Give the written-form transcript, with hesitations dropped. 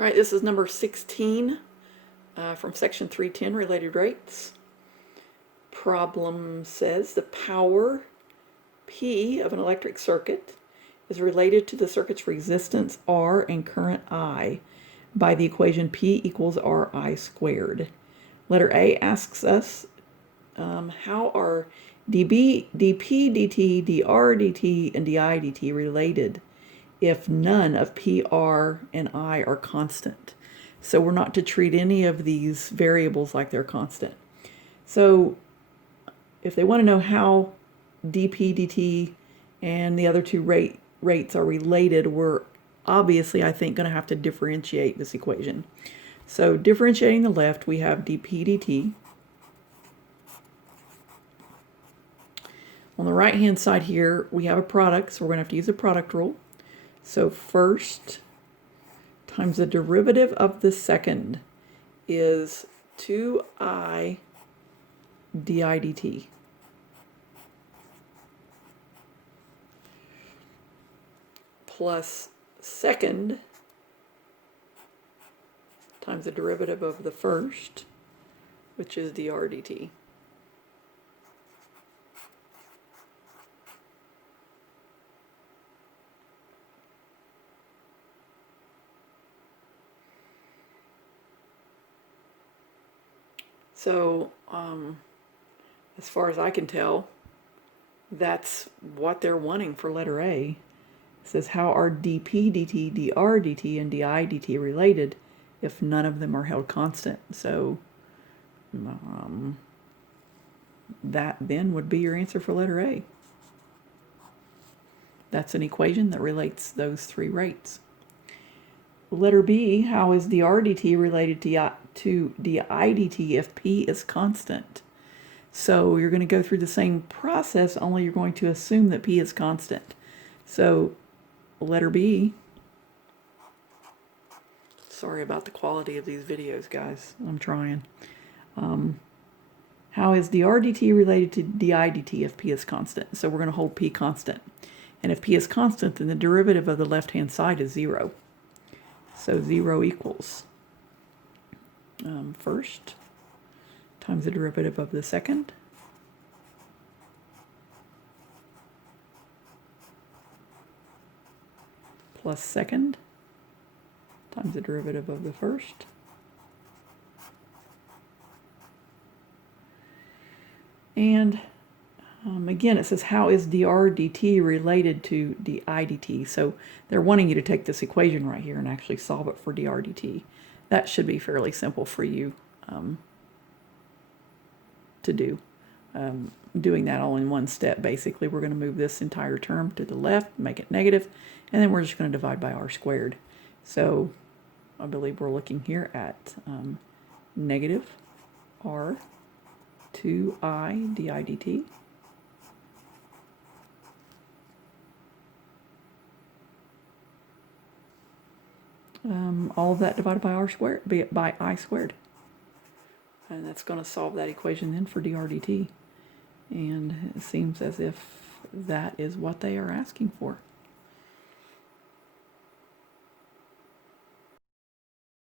All right, this is number 16 from section 310, related rates. Problem says the power P of an electric circuit is related to the circuit's resistance R and current I by the equation P equals RI squared. Letter A asks us how are dB, dP dt, dR dt, and di dt related if none of PR and I are constant. So we're not to treat any of these variables like they're constant. So if they want to know how dP dt and the other two rates are related, we're obviously, I think, going to have to differentiate this equation. So differentiating the left, we have dP dt. On the right-hand side here, we have a product, so we're going to have to use a product rule. So first times the derivative of the second is 2I di dt. Plus second times the derivative of the first, which is dr dt. So, as far as I can tell, that's what they're wanting for letter A. It says, how are dP dt, dr dt, and di dt related if none of them are held constant? So, that then would be your answer for letter A. That's an equation that relates those three rates. Letter B, how is dr dt related to di dt if P is constant? So you're going to go through the same process, only you're going to assume that P is constant. So letter B, sorry about the quality of these videos, guys. I'm trying. How is dr dt related to di dt if P is constant? So we're going to hold P constant. And if P is constant, then the derivative of the left-hand side is 0. So 0 equals first times the derivative of the second plus second times the derivative of the first and again it says how is dr dt related to di dt. So they're wanting you to take this equation right here and actually solve it for dr dt. That should be fairly simple for you to do. Doing that all in one step. Basically, we're going to move this entire term to the left, make it negative, and then we're just going to divide by r squared. So I believe we're looking here at negative r 2I di dt all of that divided by r squared, by I squared. And that's going to solve that equation then for dr dt. And it seems as if that is what they are asking for.